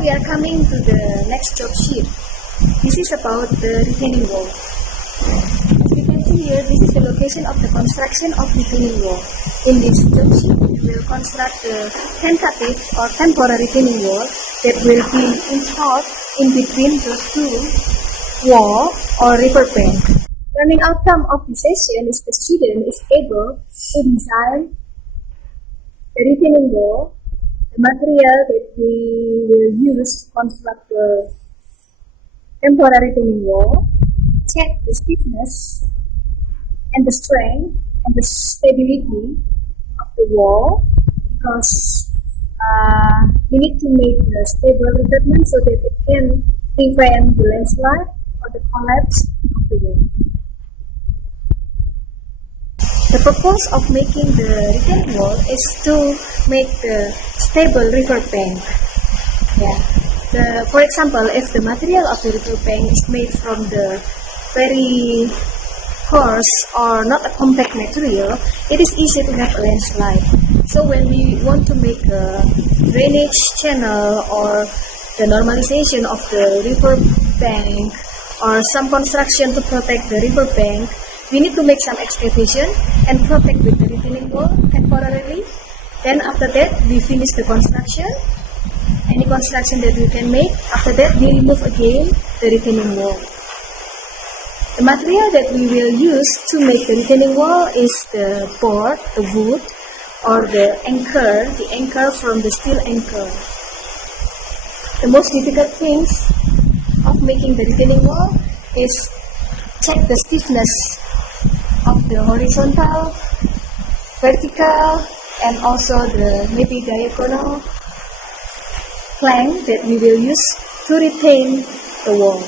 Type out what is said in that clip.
we are coming to the next job sheet. This is about the retaining wall. As we can see here, this is the location of the construction of retaining wall. In this job sheet, we will construct the tentative or temporary retaining wall that will be installed in between those two wall or river bank. Learning outcome of this session is the student is able to design the retaining wall, the material that we will use to construct the temporary retaining wall, check the stiffness and the strength and the stability of the wall, because we need to make the stable revetment so that it can prevent the landslide or the collapse of the wall. The purpose of making the retaining wall is to make the stable river bank. For example, if the material of the river bank is made from the very coarse or not a compact material, it is easy to have a landslide. So when we want to make a drainage channel or the normalization of the river bank or some construction to protect the river bank, we need to make some excavation and protect with the retaining wall temporarily. Then after that, we finish the construction. Any construction that we can make, after that we remove again the retaining wall. The material that we will use to make the retaining wall is the board, the wood, or the anchor from the steel anchor. The most difficult things of making the retaining wall is check the stiffness of the horizontal, vertical, and also the maybe diagonal plank that we will use to retain the wall.